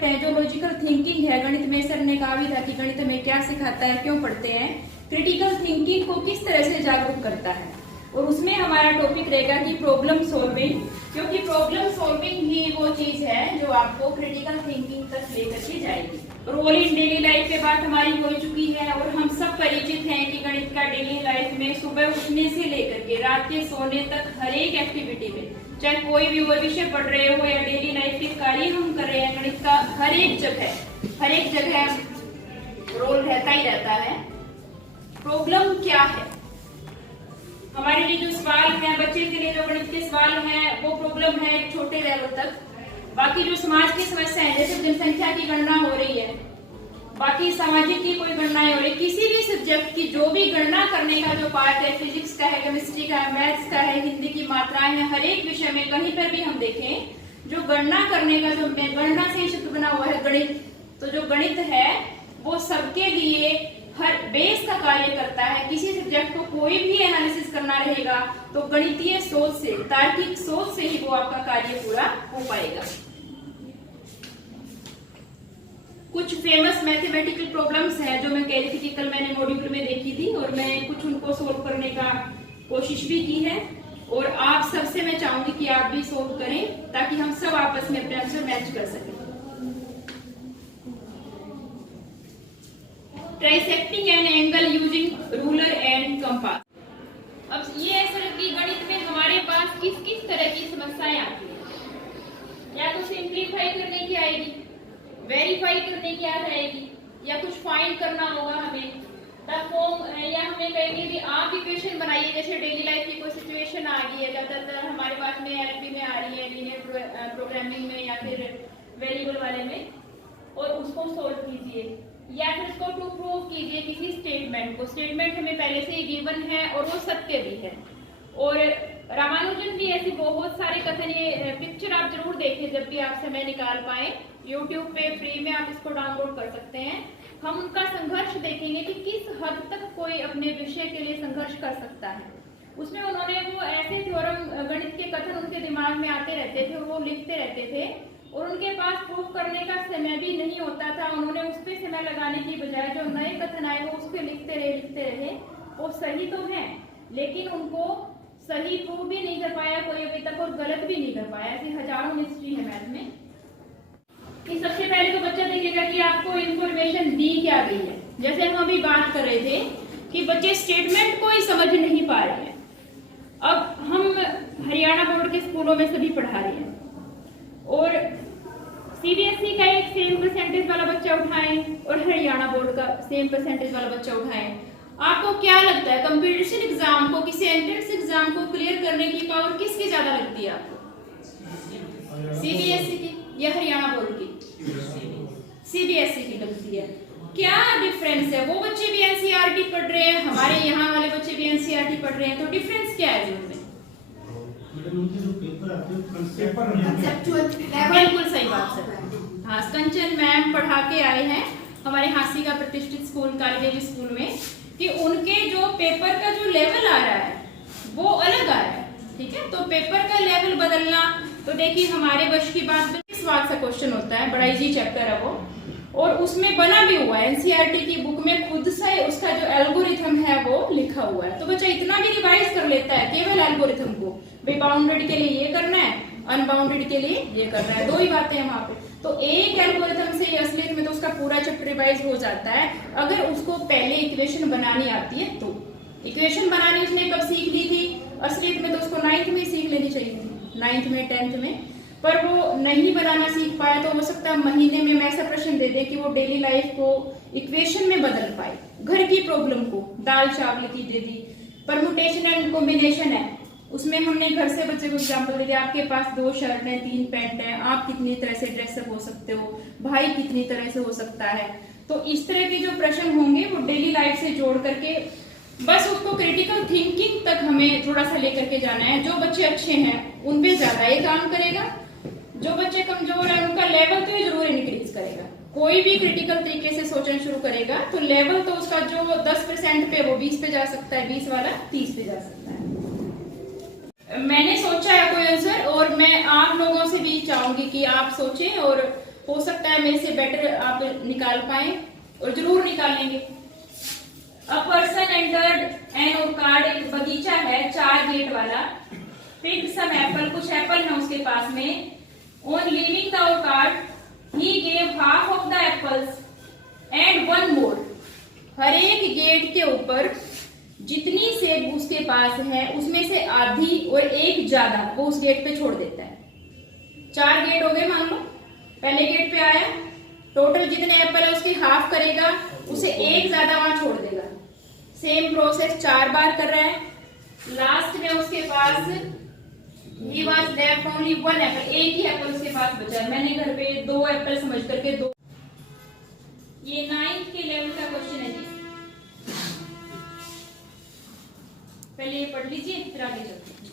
करते हैं, जो लॉजिकल थिंकिंग है गणित में, सर ने कहा भी था कि गणित में क्या सिखाता है, क्यों पढ़ते हैं, क्रिटिकल थिंकिंग को किस तरह से जागरूक करता है। और उसमें हमारा टॉपिक रहेगा कि प्रॉब्लम सॉल्विंग, क्योंकि प्रॉब्लम सॉल्विंग ही वो चीज है जो आपको क्रिटिकल थिंकिंग तक लेकर के जाएगी। रोल इन डेली लाइफ पे बात हमारी हो चुकी है और हम सब परिचित हैं कि गणित का डेली लाइफ में सुबह उठने से लेकर के रात के सोने तक हर एक एक्टिविटी में, चाहे कोई भी वो विषय पढ़ रहे हो या डेली लाइफ के कार्य हम कर रहे हैं, गणित का हर एक जगह रोल रहता ही रहता है। प्रॉब्लम क्या है, हमारे लिए जो सवाल है, बच्चे के लिए जो गणित के सवाल हैं वो प्रॉब्लम है एक छोटे लेवल तक। बाकी जो समाज की समस्या है, जैसे जनसंख्या की गणना हो रही है, बाकी सामाजिक की कोई गणनाएं हो रही, किसी भी सब्जेक्ट की जो भी गणना करने का जो पार्ट है, फिजिक्स का है, केमिस्ट्री का है, मैथ्स का है, हिंदी की मात्राएं हैं, हर एक विषय में कहीं पर भी हम देखें जो गणना करने का जो गणना से शब्द बना हुआ है गणित, तो जो गणित है वो सबके लिए हर बेस का कार्य करता है। किसी सब्जेक्ट को कोई भी एनालिसिस करना रहेगा तो गणितीय सोच से, तार्किक सोच से ही वो आपका कार्य पूरा हो पाएगा। कुछ फेमस मैथमेटिकल प्रॉब्लम्स हैं जो मैं कह रही थी कि कल मैंने मॉड्यूल में देखी थी और मैं कुछ उनको सोल्व करने का कोशिश भी की है और आप सबसे मैं चाहूंगी कि आप भी सोल्व करें ताकि हम सब आपस में अपने आंसर मैच कर सकें। Trisecting an angle using ruler and compass. अब ये है सर कि गणित में हमारे पास किस किस तरह की समस्याएं आती है, या तो सिंप्लीफाई करने की आएगी, वेरीफाई करने की आ जाएगी, या कुछ फाइंड करना होगा हमें फॉर्म, या हमें कहेंगे कि आप इक्वेशन बनाइए। जैसे डेली लाइफ की कोई सिचुएशन आ गई है, ज्यादातर हमारे पास में एलपी में आ रही है, लीनियर प्रोग्रामिंग में या फिर वेरिएबल वाले में, और उसको सोल्व कीजिए या फिर उसको टू प्रूव कीजिए किसी स्टेटमेंट को। स्टेटमेंट हमें पहले से ही गिवन है और वो सत्य भी है। और रामानुजन भी ऐसी बहुत सारे कथन, ये पिक्चर आप जरूर देखें जब भी आप समय निकाल पाए, YouTube पे फ्री में आप इसको डाउनलोड कर सकते हैं। हम उनका संघर्ष देखेंगे कि किस हद तक कोई अपने विषय के लिए संघर्ष कर सकता है। उसमें उन्होंने वो ऐसे थ्योरम, गणित के कथन उनके दिमाग में आते रहते थे और वो लिखते रहते थे और उनके पास प्रूफ करने का समय भी नहीं होता था। उन्होंने उस पर समय लगाने की बजाय जो नए कथन आए वो उस पर लिखते रहे। वो सही तो है लेकिन उनको सही प्रूव भी नहीं कर पाया कोई अभी तक और गलत भी नहीं कर पाया। ऐसी हजारों मिस्ट्री है मैथ में कि सबसे पहले तो बच्चा देखेगा कि आपको इंफॉर्मेशन दी क्या गई है। जैसे हम अभी बात कर रहे थे कि बच्चे स्टेटमेंट को ही समझ नहीं पा रहे हैं। अब हम हरियाणा बोर्ड के स्कूलों में सभी पढ़ा रहे हैं और सीबीएसई का एक सेम परसेंटेज वाला बच्चा उठाएं और हरियाणा बोर्ड का सेम परसेंटेज वाला बच्चा उठाएं, आपको क्या लगता है कंपटीशन एग्जाम को, किसी एंट्रेंस एग्जाम को क्लियर करने की पावर किसकी ज्यादा लगती है आपको? सीबीएसई की या हरियाणा बोर्ड की? सीबीएसई की लगती है। क्या डिफरेंस है? वो बच्चे भी एनसीईआरटी पढ़ रहे हैं, हमारे यहाँ वाले बच्चे भी एनसीईआरटी पढ़ रहे हैं, तो डिफरेंस क्या है जिनमें? बिल्कुल सही बात सर। हाँ, कंचन मैम पढ़ा के आए हैं हमारे हांसी का प्रतिष्ठित स्कूल, कालीदेवी स्कूल में, कि उनके जो पेपर का जो लेवल आ रहा है वो अलग आ रहा है। ठीक है, तो पेपर का लेवल बदलना तो देखिए हमारे वश की बात नहीं। सवाल सा क्वेश्चन होता है, बड़ा इजी चैप्टर है वो, और उसमें बना भी हुआ है एनसीईआरटी की बुक में, खुद से उसका जो एल्गोरिथम है वो लिखा हुआ है। तो बच्चा इतना भी रिवाइज कर लेता है केवल एल्गोरिथम को, बाउंडेड के लिए ये करना है, अनबाउंडेड के लिए ये करना है, दो ही बातें हैं वहां पे। तो एक एल्गोरिथम से असलियत में तो उसका पूरा चैप्टर रिवाइज हो जाता है अगर उसको पहले इक्वेशन बनानी आती है तो। इक्वेशन बनानी उसने कब सीख ली थी? असलियत में तो उसको 9th में सीख लेनी चाहिए थी, 9th में 10th में, पर वो नहीं बनाना सीख पाया। तो हो सकता है महीने में मैं ऐसा प्रश्न दे दे कि वो डेली लाइफ को इक्वेशन में बदल पाए। घर की प्रॉब्लम को दाल चावल की दे दी, परमुटेशन एंड कॉम्बिनेशन है, उसमें हमने घर से बच्चे को एग्जाम्पल दे दिया, आपके पास 2 शर्ट है, 3 पैंट है, आप कितनी तरह से ड्रेसअप हो सकते हो, भाई कितनी तरह से हो सकता है। तो इस तरह के जो प्रश्न होंगे वो डेली लाइफ से जोड़ करके बस उसको क्रिटिकल थिंकिंग तक हमें थोड़ा सा लेकर के जाना है। जो बच्चे अच्छे हैं उन पे ज्यादा ये काम करेगा, जो बच्चे कमजोर हैं उनका लेवल तो ये जरूर इंक्रीज करेगा। कोई भी क्रिटिकल तरीके से सोचना शुरू करेगा तो लेवल तो उसका जो 10% पे वो 20 पे जा सकता है, 20 वाला 30 पे जा सकता है। मैंने सोचा है कोई आंसर और मैं आप लोगों से भी चाहूंगी कि आप सोचें और हो सकता है मेरे से बेटर आप निकाल पाए और जरूर निकालेंगे। A person entered an orchard, एक बगीचा है 4 गेट वाला। पिक्ड सम एप्पल, कुछ एप्पल है उसके पास में। On leaving the orchard he gave half of the apples and 1 more. हर एक गेट के ऊपर जितनी सेब उसके पास है उसमें से आधी और एक ज्यादा वो उस गेट पे छोड़ देता है। 4 गेट हो गए मान लो, पहले गेट पे आया, टोटल जितने एप्पल है उसकी हाफ करेगा, उसे एक ज्यादा वहां छोड़ देगा। सेम प्रोसेस 4 बार कर रहा है। लास्ट में उसके पास he was left only 1 Apple, एक ही एप्पल उसके पास बचा। मैंने घर पे 2 एप्पल समझ करके 2। ये 9th के लेवल का क्वेश्चन है जी। पहले ये पढ़ लीजिए फिर आगे चलते हैं।